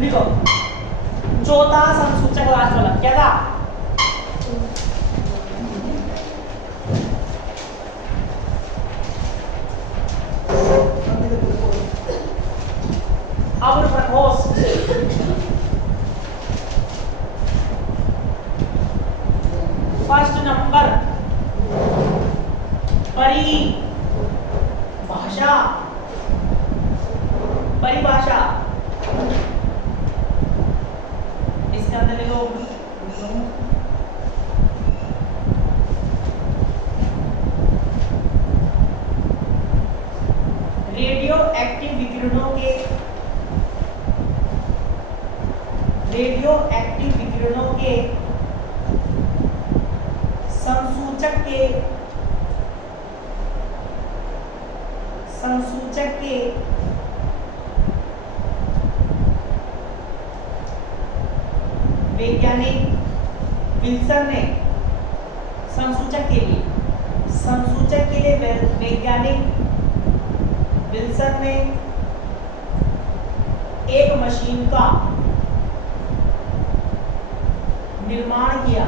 लिखो चौथा संसूचक लास्ट वाला क्या था? अब्र प्रकोष्ठ, फर्स्ट नंबर परिभाषा, परिभाषा इसके अंदर लिखो रेडियो एक्टिव विकिरणों के, रेडियो एक्टिव विकिरणों के संसूचक के, संसूचक के वैज्ञानिक विल्सन ने, संसूचक के लिए, संसूचक के लिए वैज्ञानिक विल्सन ने एक मशीन का निर्माण किया,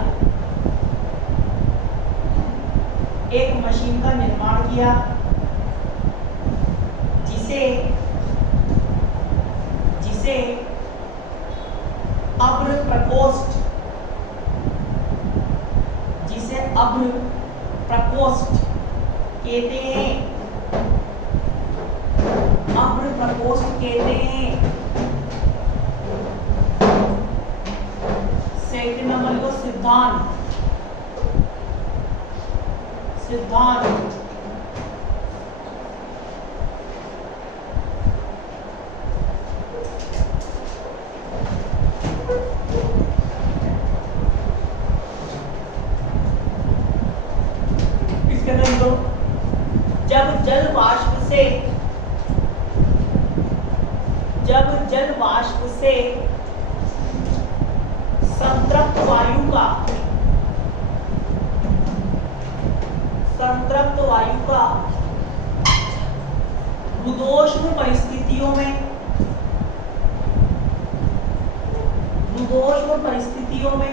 एक मशीन का निर्माण किया जिसे, जिसे अब्र प्रकोष्ठ, जिसे अब्र प्रकोष्ठ कहते हैं, अब्र प्रकोष्ठ कहते हैं। सेकंड नंबर को सिद्धांत, सिद्धांत इसके अंदर दो, जब जल वाष्प से, जब जल वाष्प से संतृप्त वायु का, संतृप्त वायु का मृदोष्म परिस्थितियों में, मृदोष्म परिस्थितियों में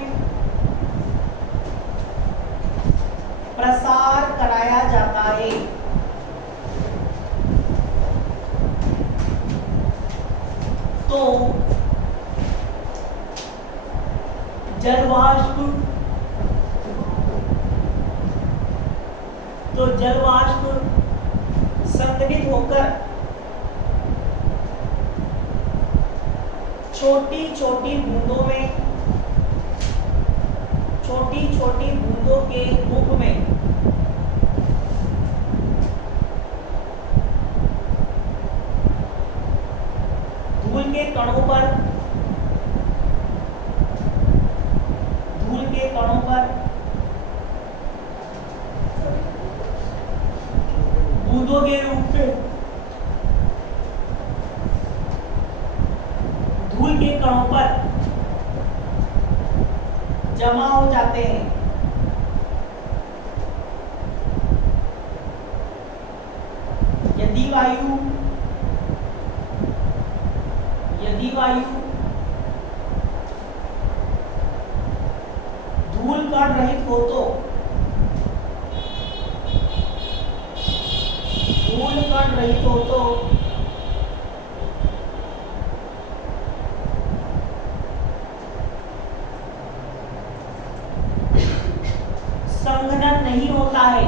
प्रसार कराया जाता है तो जलवाष्प, तो जलवाष्प संघनित होकर छोटी छोटी बूंदों में, छोटी छोटी बूंदों के रूप में धूल के कणों पर, धूल के कणों पर बूंदों के रूप में, धूल के कणों पर जमा हो जाते हैं। यदि वायु, यदि वायु धूल कण रहित हो तो, धूल कण रहित हो तो संघनन नहीं होता है,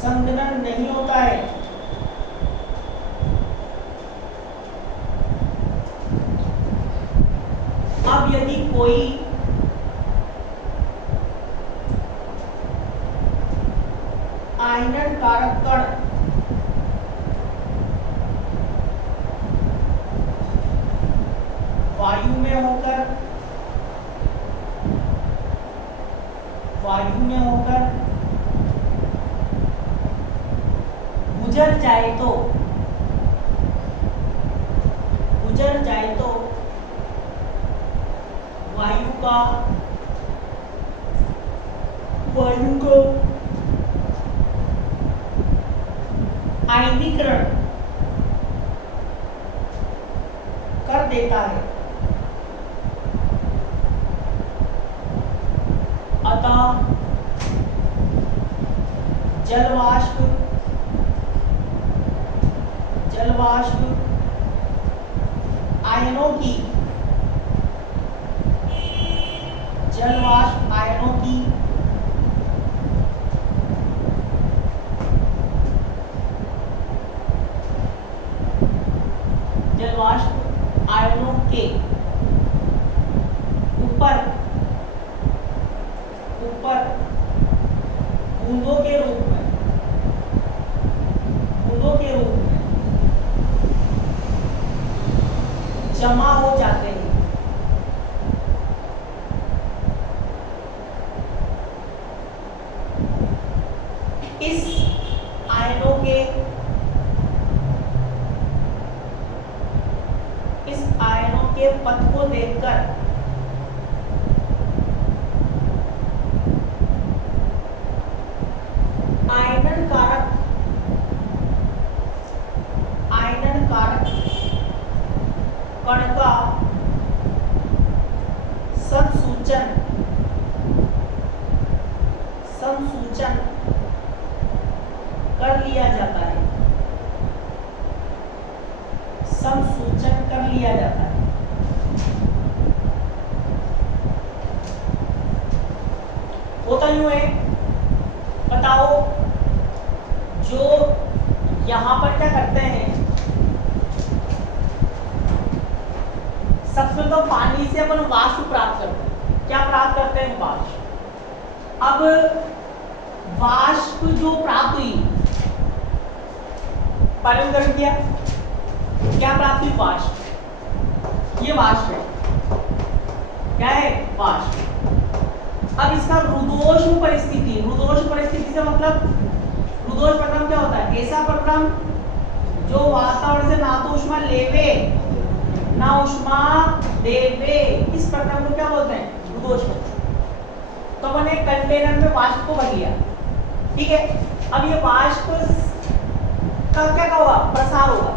संघनन नहीं होता है। अब यदि कोई आयनन कारक कण वायु में होकर, वायु में होकर गुजर जाए तो, गुजर जाए तो वायु का, वायु को आयनीकरण, देता है। अतः जलवाष्प आयनों की जलवाष्प आयनों के ऊपर बूंदों के रूप में जमा हो जाते हैं। इस आयनों के पथ को देखकर आयनन कारक कण का संसूचन कर लिया जाता है। होता यूं है, बताओ, जो यहां पर क्या करते हैं, सबसे तो पानी से अपन वाष्प प्राप्त करते हैं। क्या प्राप्त करते हैं? वाष्प। अब वाष्प जो प्राप्त हुई, पानी में गर्म किया, क्या प्राप्त हुई? वाष्प। ये वाष्प है। क्या है? वाष्प। अब इसका रुद्धोष्म परिस्थिति से मतलब, रुद्धोष्म प्रक्रम क्या होता है? ऐसा प्रक्रम जो वातावरण से ना तो ऊष्मा लेवे ना ऊष्मा देवे, इस प्रक्रम को क्या बोलते हैं? रुद्धोष्म। तो मैंने कंटेनर में वाष्प को भर लिया, ठीक है। अब ये वाष्प का क्या होगा? प्रसार होगा।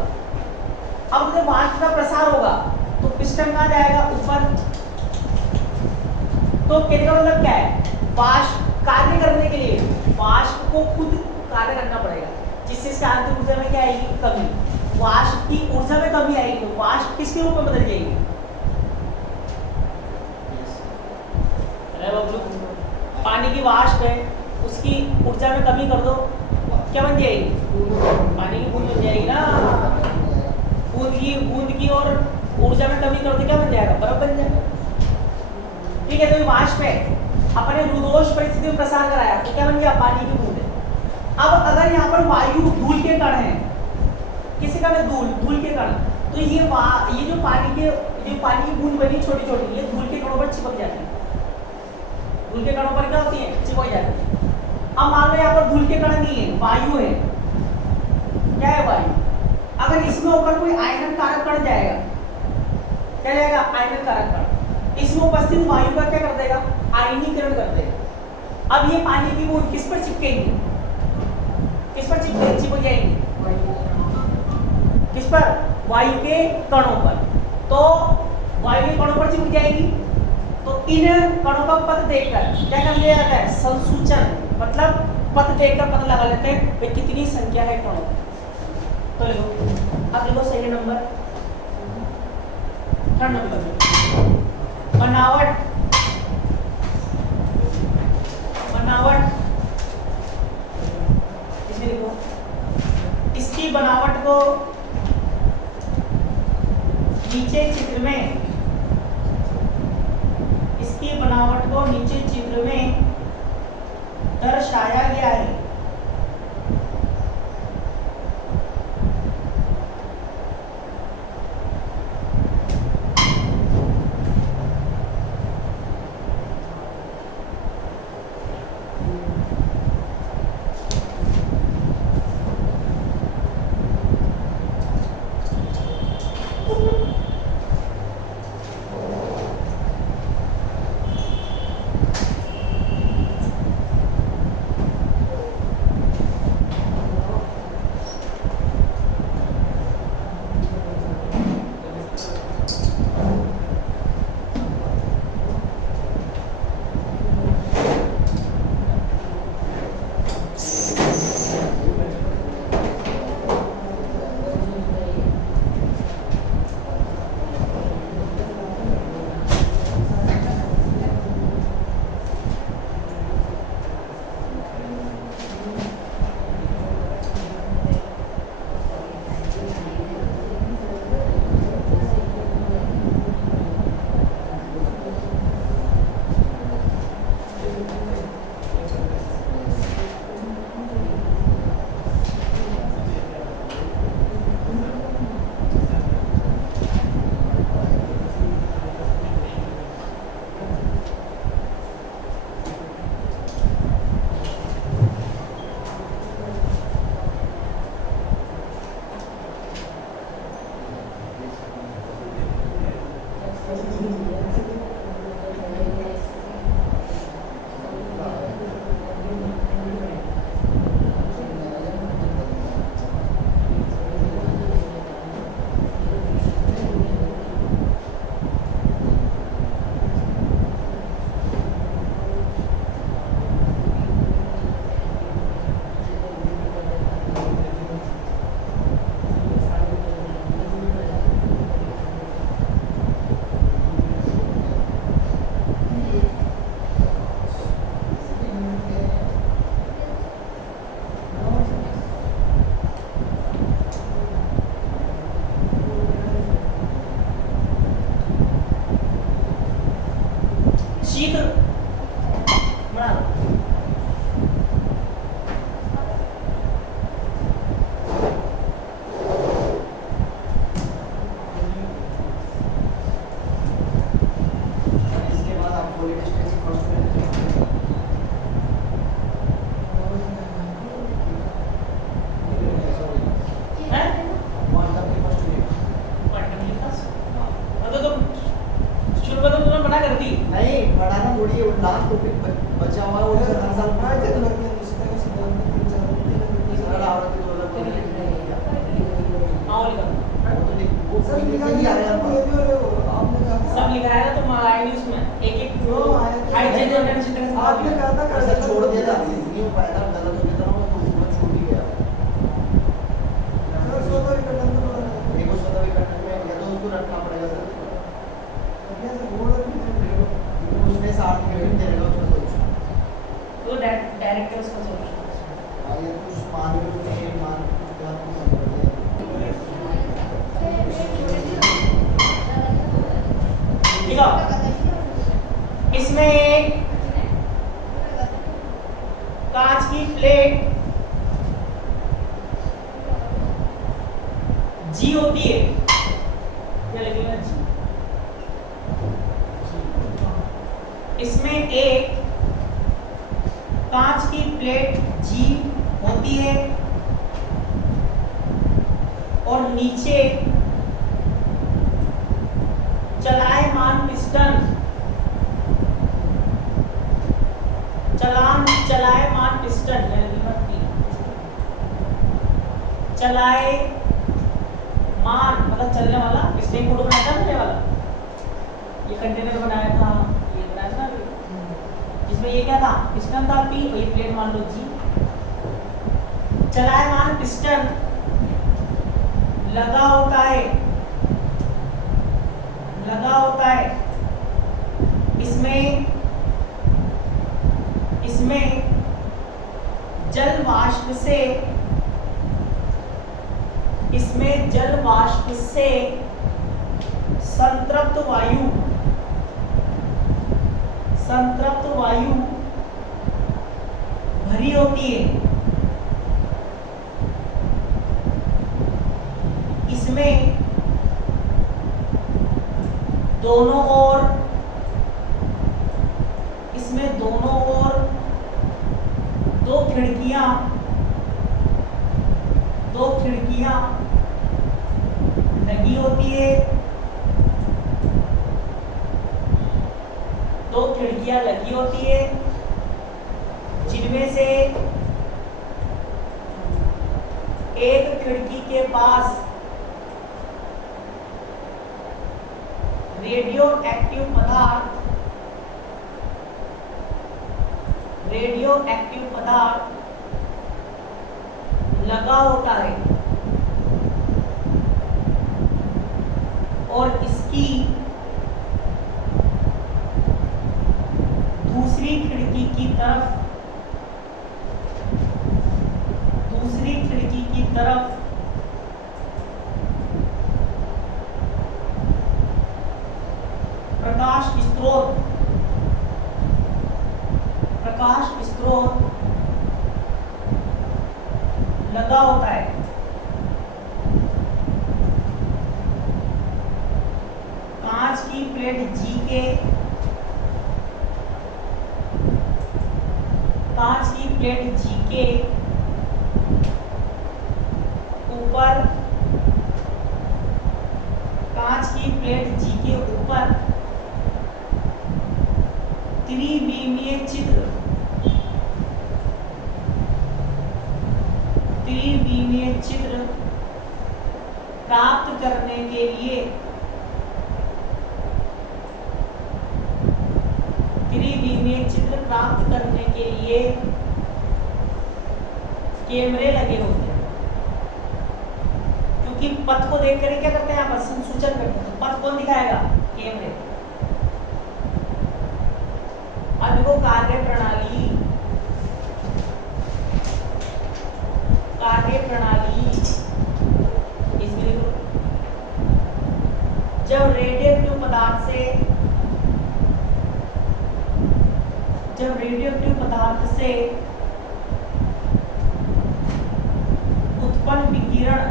अब जब वाष्प का प्रसार होगा तो पिस्टन कहाँ जाएगा? ऊपर। तो कहने का मतलब क्या है? वाष्प कार्य करने के लिए वाष्प को खुद कार्य करना पड़ेगा, जिससे इसके आंतरिक ऊर्जा में क्या आएगी? कमी। वाष्प की ऊर्जा में कमी आएगी तो वाष्प किसके रूप में बदल जाएगी? पानी की वाष्प है, उसकी ऊर्जा में कमी कर दो, क्या बन जाएगी? पानी की बूंद बन जाएगी ना। बूंद की और ऊर्जा में कमी कर दो, क्या बन जाएगा? बर्फ बन जाएगा, ठीक है। तो ये वाष्प है, अपने रुद्धोष्म परिस्थिति में प्रसार कराया तो क्या बन गया? पानी की बूंद है। अब अगर यहाँ पर वायु धूल के कण है, किसी कण है? धूल के कण, तो ये जो पानी की बूंद बनी छोटी छोटी, ये धूल के कणों पर चिपक जाती है। धूल के कणों पर क्या होती है? चिपक जाती है। अब मान लो यहाँ पर धूल के कण नहीं है, वायु है। क्या है? वायु। अगर इसमें होकर कोई आयनन कारक कण जाएगा, क्या जाएगा? आयनन कारक कण। इसमें उपस्थित वायु का क्या कर देगा? आयनीकरण कर देगा। अब ये पानी की बूंद किस पर चिपकेगी? चिपक जाएंगी किस पर? वायु के कणों पर। तो वायु के कणों पर चिपक जाएगी, तो इन कणों का पथ देखकर क्या कर लिया जाता है? संसूचन, मतलब पथ देखकर पता लगा लेते हैं कि कितनी संख्या है कणों। तो लिखो, अब लिखो सही नंबर, 3 नंबर। बनावट इसमें लिखो, इसकी बनावट को नीचे चित्र में दर्शाया गया है। बचा हुआ वो हर साल पढ़ाए थे घर में उसका का सिद्धांत 3-4 सरल आवृत्ति 2015 आओ लिखा वो तो वो सर लिखा नहीं आ रहा है जो आपने कहा सब लिखा है ना, तो आएगी उसमें एक एक जो आया था। हाइड्रोजन एनर्जी तरह से आपने कहा था ऐसा छोड़ दिया था ये पैदा गलत हो गया था ना तो उसमें छूट ही गया सर स्वतः विकटन तो पता नहीं एक स्वतः विकटन में या तो उसको रखना पड़ेगा सर क्या सर बोल रहे हैं उसमें 60 क्रेडिट देगा उसका सोच तो डायरेक्ट उसका सोल्यूशन ये कुछ मान के मान क्या कुछ कर दिया ठीक है। इसमें एक कांच की प्लेट जी होती है, क्या लिखेगा जी। इसमें एक कांच की प्लेट जी होती है और नीचे चलायमान पिस्टन चलायमान पिस्टन चलायमान मतलब चलने वाला, पिस्टन फोटो बनाया था चलने वाला, ये कंटेनर बनाया था, ये बनाया था जिसमें ये क्या था पिस्टन था पी और ये प्लेट मान लो जी। चलायमान पिस्टन लगा होता है इसमें जल वाष्प से संतृप्त वायु भरी होती है। इसमें दोनों ओर दो खिड़कियां लगी होती है। जिनमें से एक खिड़की के पास रेडियो एक्टिव पदार्थ लगा होता है और इसकी दूसरी खिड़की की तरफ प्रकाश स्रोत लगा होता है। कांच की प्लेट जी के ऊपर त्रिविमीय चित्र प्राप्त करने के लिए कैमरे लगे होते हैं। क्योंकि पथ को देख कर क्या करते हैं, यहाँ पर सूचन करते हैं, तो पथ कौन दिखाएगा? कैमरे। अब देखो कार्यप्रणाली इसमें लिखो, जब रेडियोएक्टिव पदार्थ से उत्पन्न विकिरण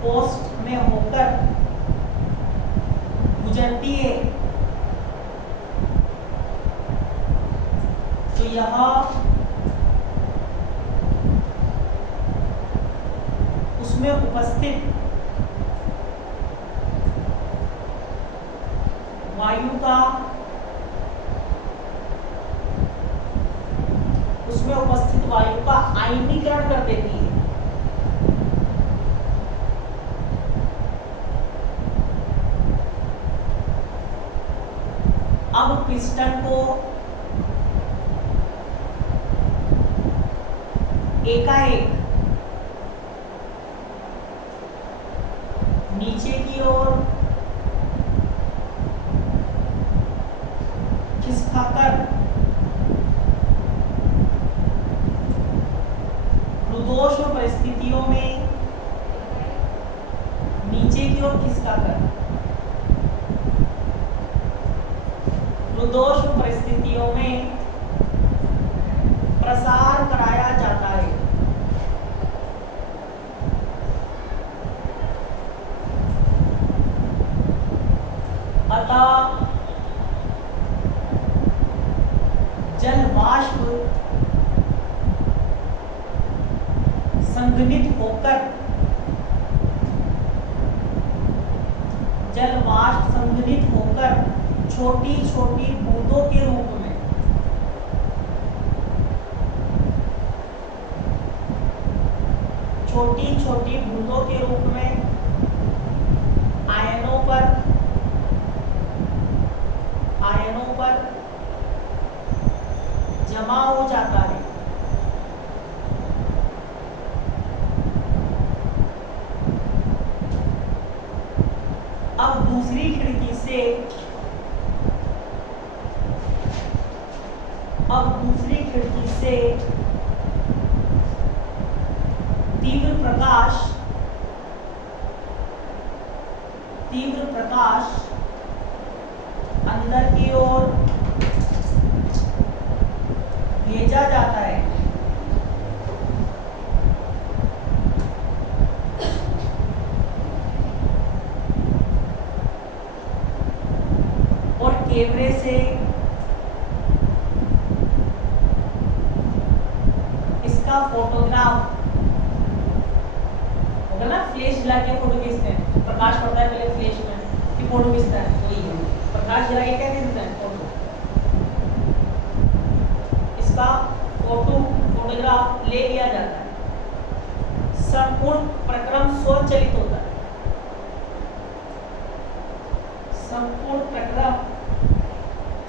पोस्ट में होकर गुजरती है, तो यह उपस्थित वायु का उसमें उपस्थित वायु का आयनीकरण कर देती है। अब पिस्टन को एकाएक नीचे की ओर खिसकाकर रुदोष्म परिस्थितियों में नीचे की ओर खिसकाकर रुदोष्म परिस्थितियों में प्रसार कराया जाता है। अतः जल वाष्प संघनित होकर छोटी छोटी बूंदों के रूप में आयनों पर जमा हो जाता है। अब दूसरी खिड़की से तीव्र प्रकाश अंदर की ओर भेजा जाता है। और कैमरे से इसका फोटोग्राफ होगा ना, फ्लैश जला के फोटो खींचते हैं, प्रकाश पड़ता है पहले फ्लैश में कि फोटो खींचता है, वही है प्रकाश जला के क्या खींचता है, फोटो। इसका फोटोग्राफ ले लिया जाता है। संपूर्ण प्रक्रम स्वचालित होता है। संपूर्ण प्रक्रम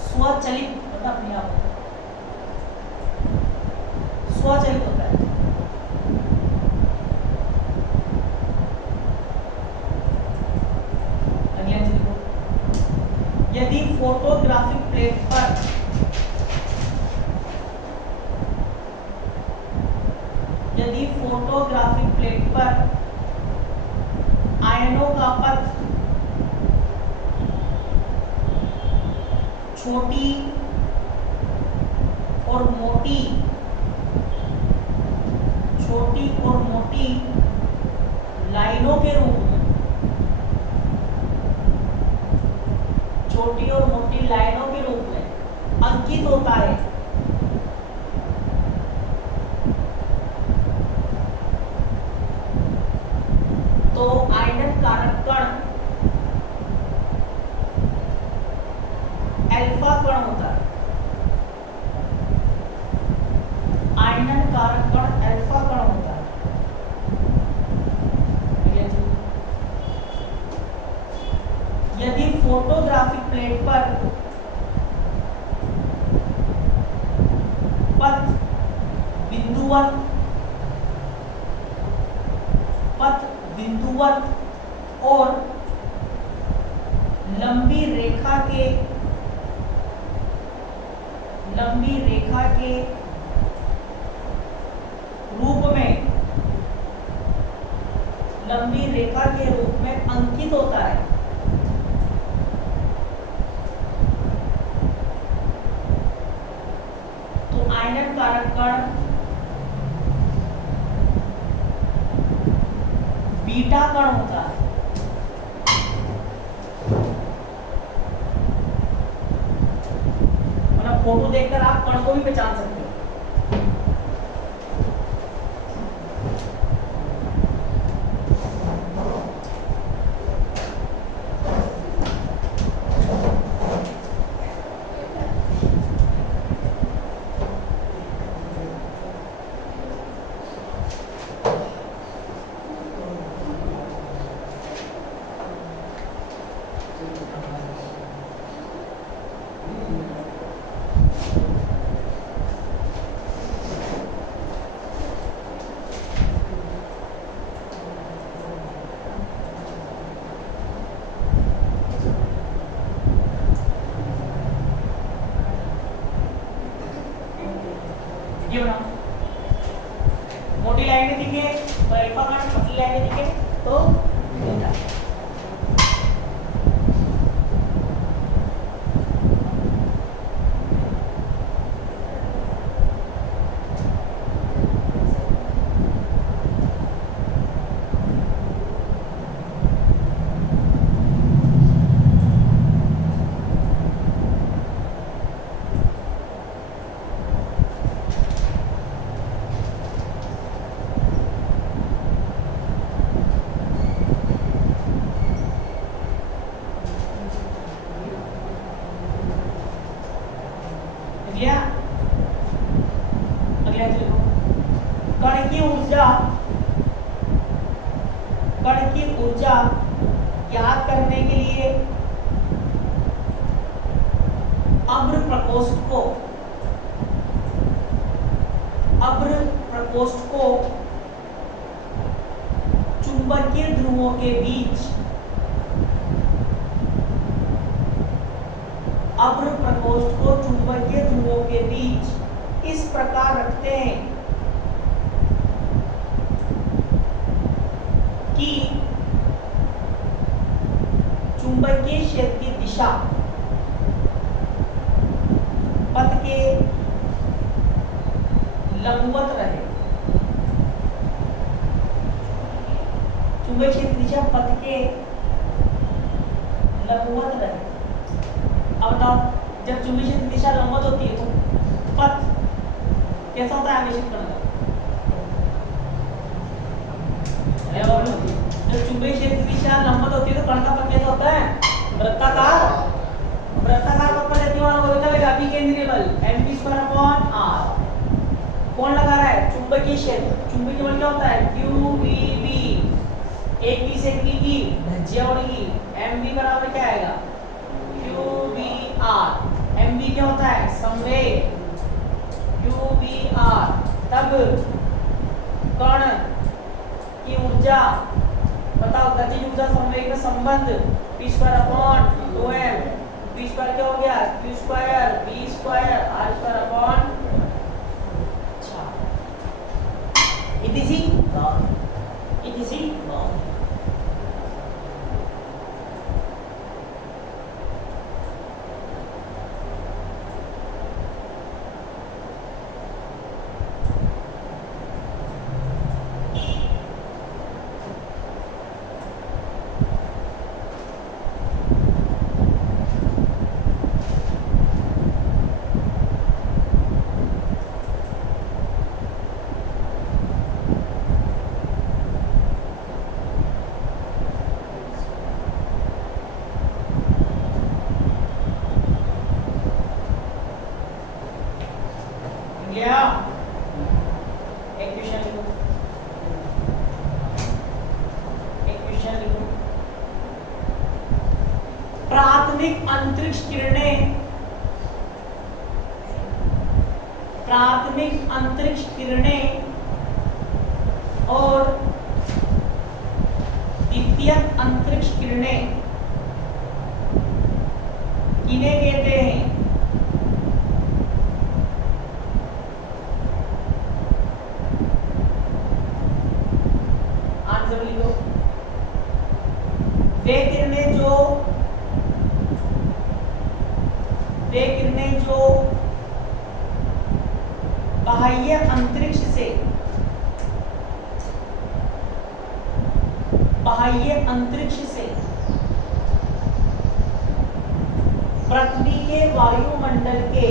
स्वचालित होता है, अपने आप स्वचालित होता है। अगला देखो, यदि फोटोग्राफिक प्लेट पर आयनों का पथ छोटी और मोटी लाइनों के रूप में अंकित होता है, तो आयनन कारक कण अल्फा कण होता है। आयनन कारक कण अल्फा कण होता है। यदि फोटोग्राफिक प्लेट पर पथ बिंदुवत और लंबी रेखा के रूप में अंकित होता है, तो आयनन कारक कण बीटा कण होता है। मतलब फोटो देखकर आप कण को भी पहचान सकते हो। ये बनाओ, मोटी लाइनें दिखे तो अल्फा मान, पतली लाइनें दिखे तो बीटा। अगला देखो, कण की ऊर्जा, कण की ऊर्जा ज्ञात करने के लिए अभ्र प्रकोष्ठ को, अभ्र प्रकोष्ठ को चुंबकीय ध्रुवों के बीच, अभ्र प्रकोष्ठ को चुंबकीय ध्रुवों के बीच इस प्रकार रखते हैं कि चुंबकीय क्षेत्र की दिशा पथ के लंबवत रहे। चुंबकीय क्षेत्र की दिशा पथ के लंबवत रहे। अब बताओ, जब चुंबकीय क्षेत्र की दिशा लंबवत होती है तो पथ कैसा होता है आवेशित कण का? जब चुंबकीय क्षेत्र की दिशा लंबवत होती है तो कण का पथ कैसा होता है? वृत्ताकार। वृत्ताकार पथ पर गतिमान होगा चलेगा अभिकेंद्रीय बल mv²/r। कौन लगा रहा है? चुंबकीय क्षेत्र। चुंबकीय बल क्या होता है? qvb। एक बी से एक बी की धज्जियां उड़ेगी, mv बराबर क्या आएगा? qvr। mv क्या होता है? संवेग। qvr। तब कण की ऊर्जा बताओ, गतिज ऊर्जा संवेग में संबंध p²/2m। p² क्या हो गया? q² v² r²/। अच्छा, इसी गया। एक क्वेश्चन लिखो, एक क्वेश्चन लिखो। प्राथमिक अंतरिक्ष किरणें, प्राथमिक अंतरिक्ष किरणें और द्वितीयक अंतरिक्ष किरणें किन्हें कहते हैं? आंसर लिखो। वे किरणें जो बाह्य अंतरिक्ष से, बाह्य अंतरिक्ष से पृथ्वी के वायुमंडल के,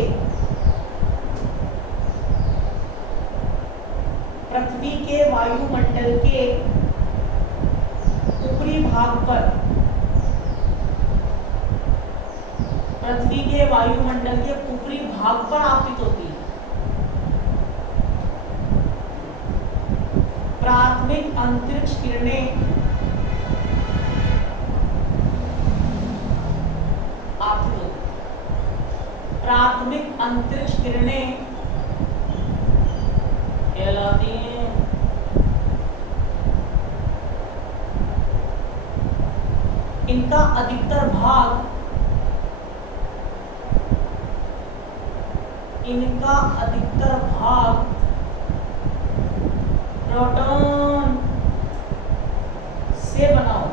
पृथ्वी के वायुमंडल के ऊपरी भाग पर, पृथ्वी के वायुमंडल के ऊपरी भाग पर आपतित होती है। प्राथमिक अंतरिक्ष किरणें आपतित होती है। प्राथमिक अंतरिक्ष किरणें कहलाती हैं। इनका अधिकतर भाग प्रोटॉन से बना होता है।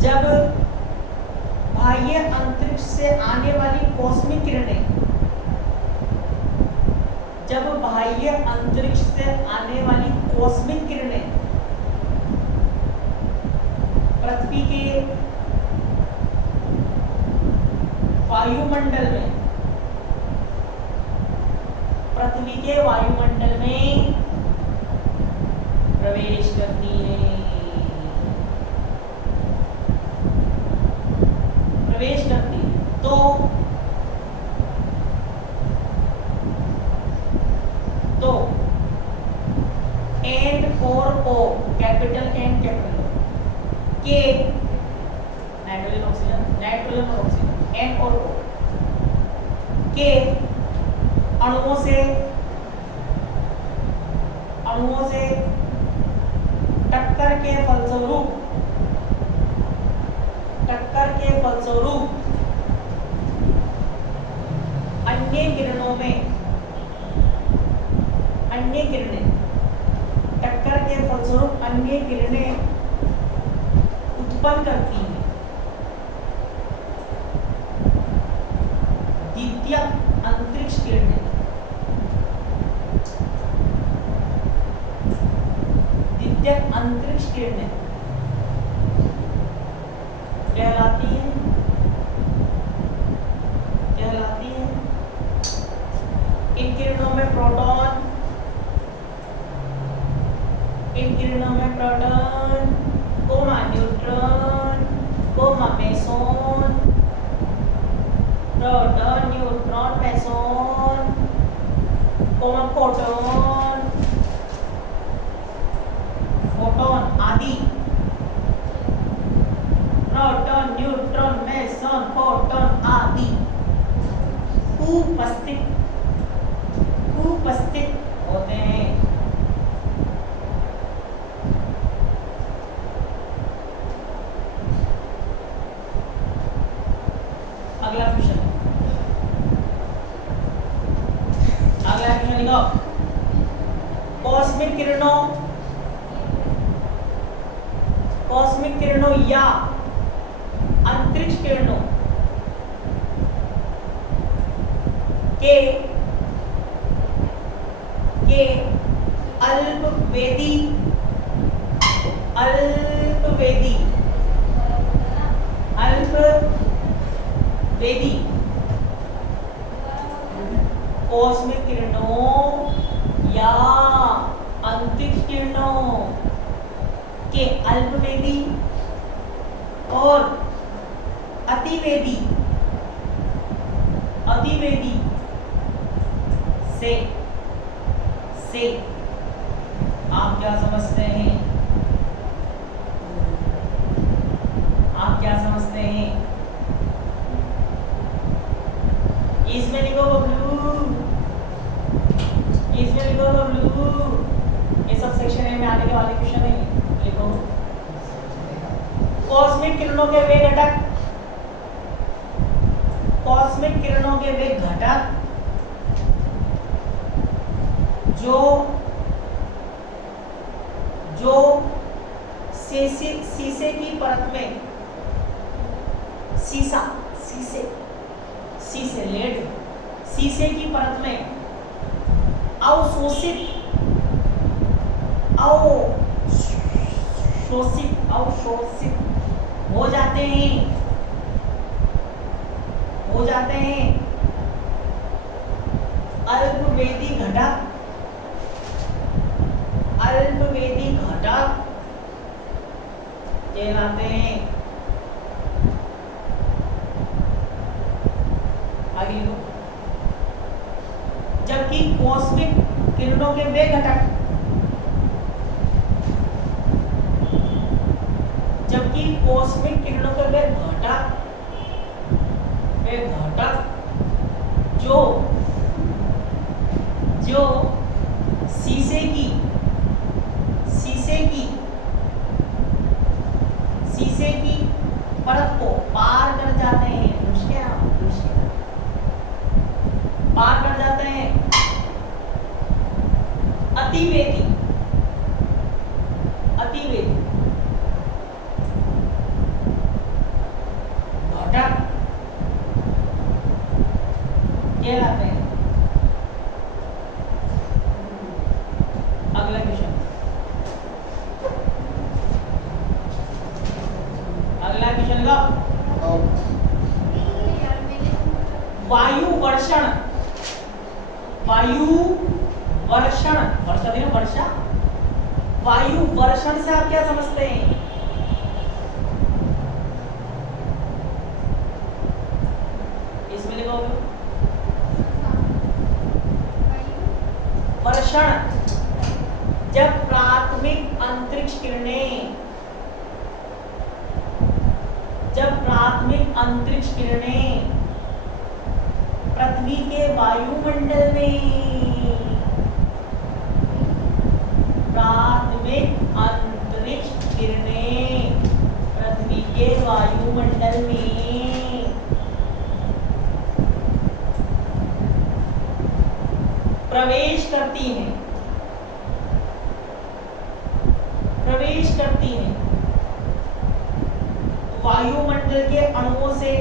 जब बाह्य अंतरिक्ष से आने वाली कॉस्मिक किरणें पृथ्वी के वायुमंडल में प्रवेश करती है। तो एन और ओ, कैपिटल एन कैपिटल ओ के नाइट्रोजन और ऑक्सीजन एन और ओ के अणुओं से टक्कर के फलस्वरूप अन्य किरणें उत्पन्न करती हैं। द्वितीयक अंतरिक्ष किरणें कहलाती हैं। इन किरणों में proton, neutron, meson, proton, neutron, meson, photon आदि उपस्थित होते हैं। अगला क्वेश्चन लिखो। कॉस्मिक किरणों या अंतरिक्ष किरणों के अल्पवेदी कॉस्मिक किरणों या अंतरिक्ष किरणों के अल्पवेदी और अतिवेदी से आप क्या समझते हैं? इसमें लिखो बबलू। ये सब सेक्शन ए में आने के वाले क्वेश्चन है। लिखो कॉस्मिक किरणों के वे घटक जो शीशे की परत में शीशे की परत में अवशोषित हो जाते हैं। अल्पवेदी घटक कहलाते हैं। आगे लिखो। जबकि कॉस्मिक किरणों के वे घटक जबकि कॉस्मिक किरणों के वे घटक जो शीशे की परत को पार कर जाते हैं, पार कर जाते हैं, अतिवेदी घटक कहलाते हैं। अगला क्वेश्चन, का वायु वर्षण, वर्षा, वायु वर्षण से आप क्या समझते हैं? इसमें लिखोगे वर्षण, जब प्राथमिक अंतरिक्ष किरणें पृथ्वी के वायुमंडल में, प्राथमिक अंतरिक्ष किरणें पृथ्वी के वायुमंडल में प्रवेश करती हैं, वायुमंडल के अणुओं से,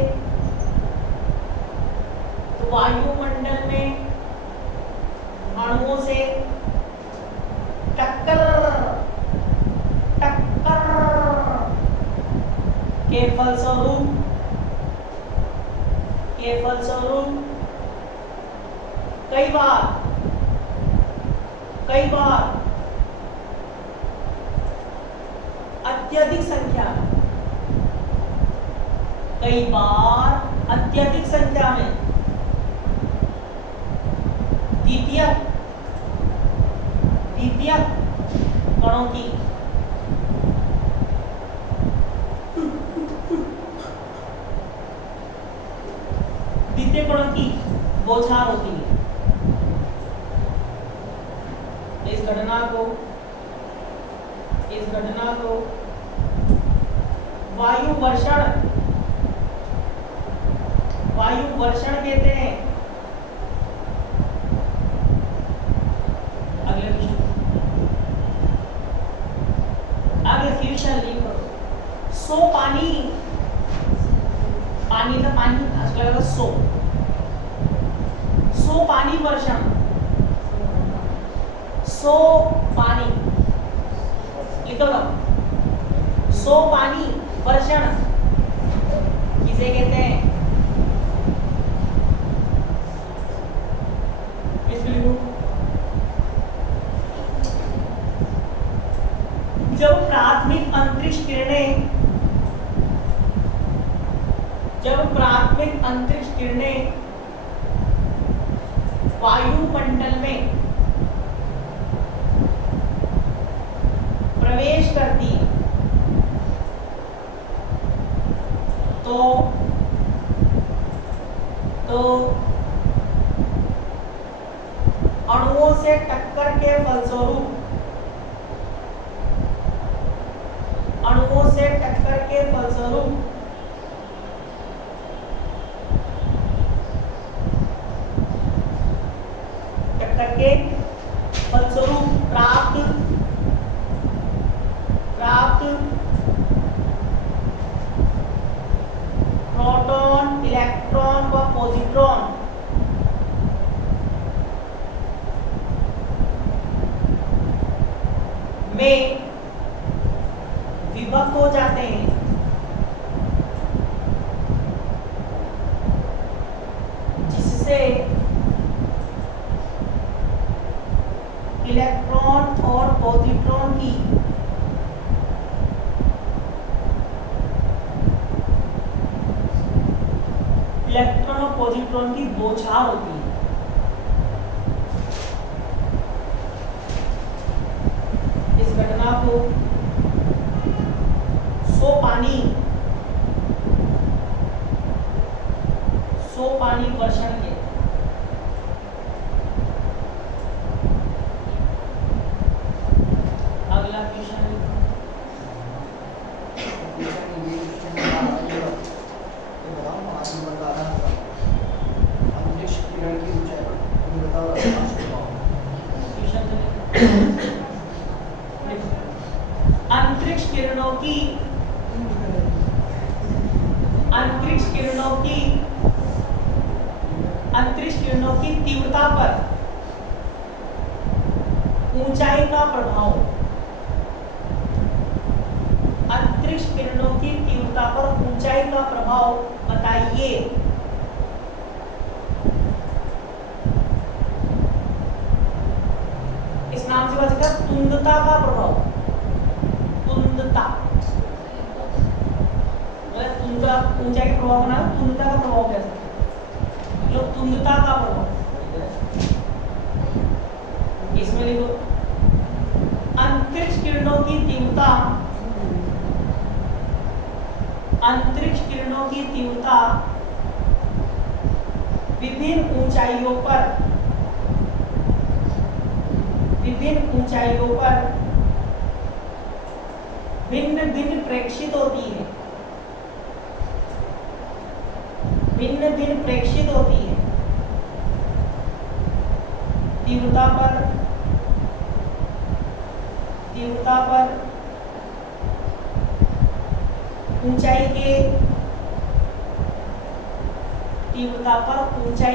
तो वायुमंडल में अणुओं से टक्कर के फलस्वरूप कई बार अत्यधिक संख्या में द्वितीयक कणों की बौछार होती है। इस घटना को वायु वर्षण कहते हैं। अगले क्वेश्चन लिखो, सो पानी वर्षण, सो पानी लिखो ना, सो पानी वर्षण किसे कहते हैं? जब प्राथमिक अंतरिक्ष किरणें वायुमंडल में प्रवेश करती है, तो अणुओं से टक्कर के फलस्वरूप प्राप्त प्रोटॉन, इलेक्ट्रॉन व पॉजिट्रॉन में विभक्त हो जाते हैं, जिससे इलेक्ट्रॉन और पॉजिट्रॉन की बौछार होती है। इस घटना को सो पानी वर्षण के। अगला क्वेश्चन अंतरिक्ष किरणों की तीव्रता पर ऊंचाई का प्रभाव। अंतरिक्ष किरणों की तीव्रता पर ऊंचाई का प्रभाव बताइए। इस नाम से बचेगा तुंदता का प्रभाव। तुंदता तुंदता ऊंचाई के प्रभाव बना, तुंदता का प्रभाव कैसे? मतलब तुंदता का प्रभाव इसमें लिखो। अंतरिक्ष किरणों की तीव्रता, अंतरिक्ष किरणों की तीव्रता विभिन्न ऊंचाइयों पर भिन्न भिन्न प्रेक्षित होती है। भिन्न भिन्न प्रेक्षित होती है। तीव्रता पर ऊंचाई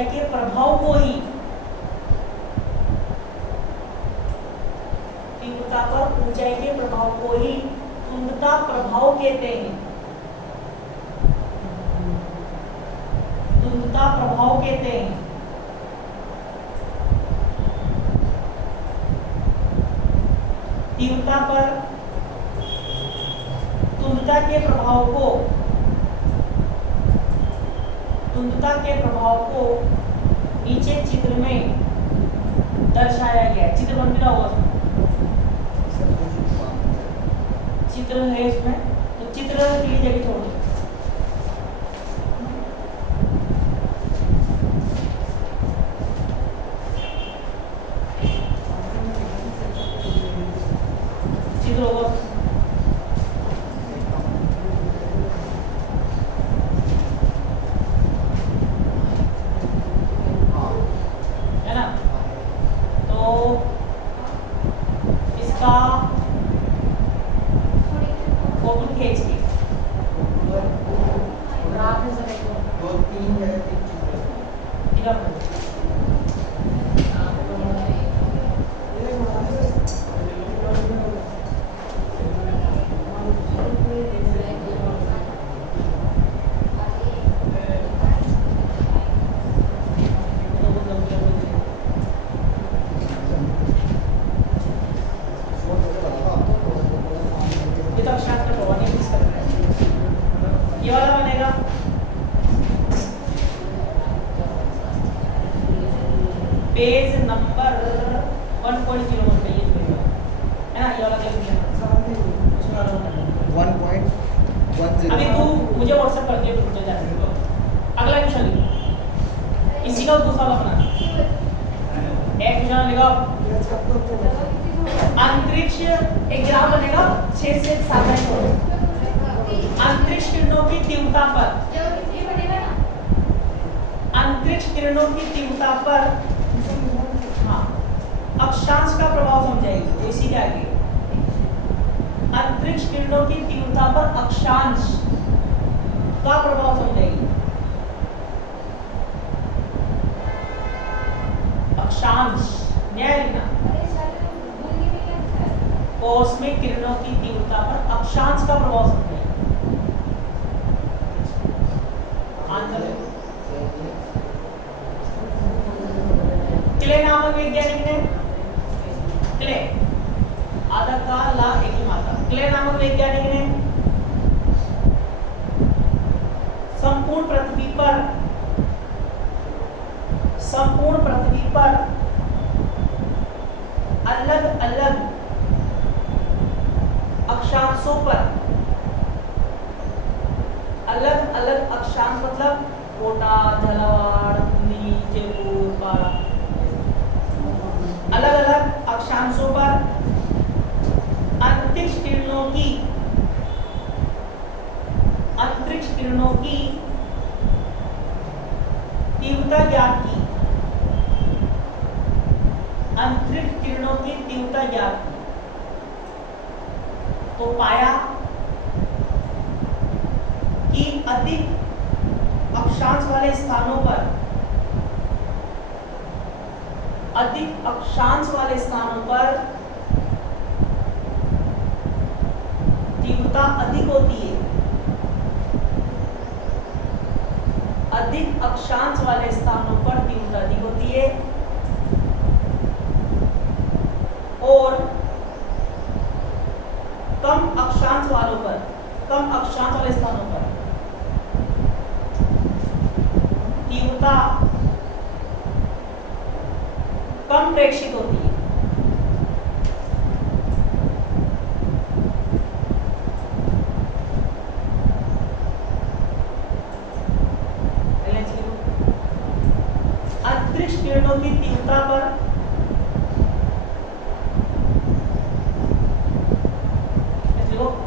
के प्रभाव को ही तुंदता प्रभाव कहते हैं। तुंदता प्रभाव कहते हैं। तीव्रता पर तुंदता के प्रभाव को नीचे चित्र में दर्शाया गया है। चित्र बन रहा होगा, चित्र है इसमें, तो चित्र के लिए जगह छोड़ दो। चित्र होगा है ना, तो इसका फोटो खींच के ये वाला बनेगा पेज नंबर 1.01 पे, ये है ना, ये वाला कैलकुलेशन 1.10। अभी तू मुझे व्हाट्सएप कर दिया, तो जा रहा है। अगला क्वेश्चन लिखो, इसी का दूसरा अपना एक क्वेश्चन लिखो। अंतरिक्ष एक ग्राफ बनेगा 6 से 7 लाइन। अंतरिक्ष किरणों की तीव्रता पर, अंतरिक्ष किरणों की तीव्रता पर हाँ अक्षांश का प्रभाव समझाएगी। इसी के आगे अंतरिक्ष किरणों की तीव्रता पर अक्षांश का प्रभाव समझाएगी। अक्षांश न्याय लिखना। कॉस्मिक किरणों की तीव्रता पर अक्षांश का प्रभाव समझाएगी। क्ले नामक वैज्ञानिक ने, क्ले आधा का ला एक ही मात्रा, क्ले नामक वैज्ञानिक ने संपूर्ण पृथ्वी पर अलग अलग अक्षांशों पर अक्षांश मतलब कोटा, झालावाड़, पुणे, जयपुर, बाड़ा, अलग अलग अक्षांशों पर अंतरिक्ष किरणों की तीव्रता ज्ञात की, अंतरिक्ष किरणों की तीव्रता ज्ञात की। तो पाया कि अधिक अक्षांश वाले स्थानों पर तीव्रता अधिक होती है। अधिक अक्षांश वाले स्थानों पर तीव्रता अधिक होती है और कम अक्षांश वाले स्थानों पर तीव्रता कम प्रेक्षित होती है। अंतरिक्ष किरणों की तीव्रता पर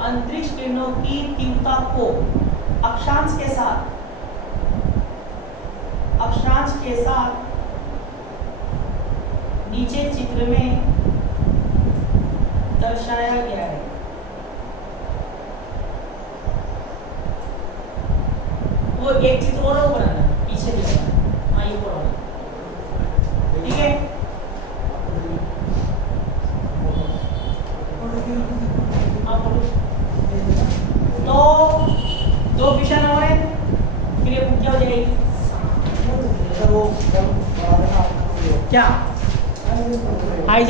अंतरिक्ष किरणों की तीव्रता को अक्षांश के साथ नीचे चित्र में दर्शाया गया है। वो एक चित्र और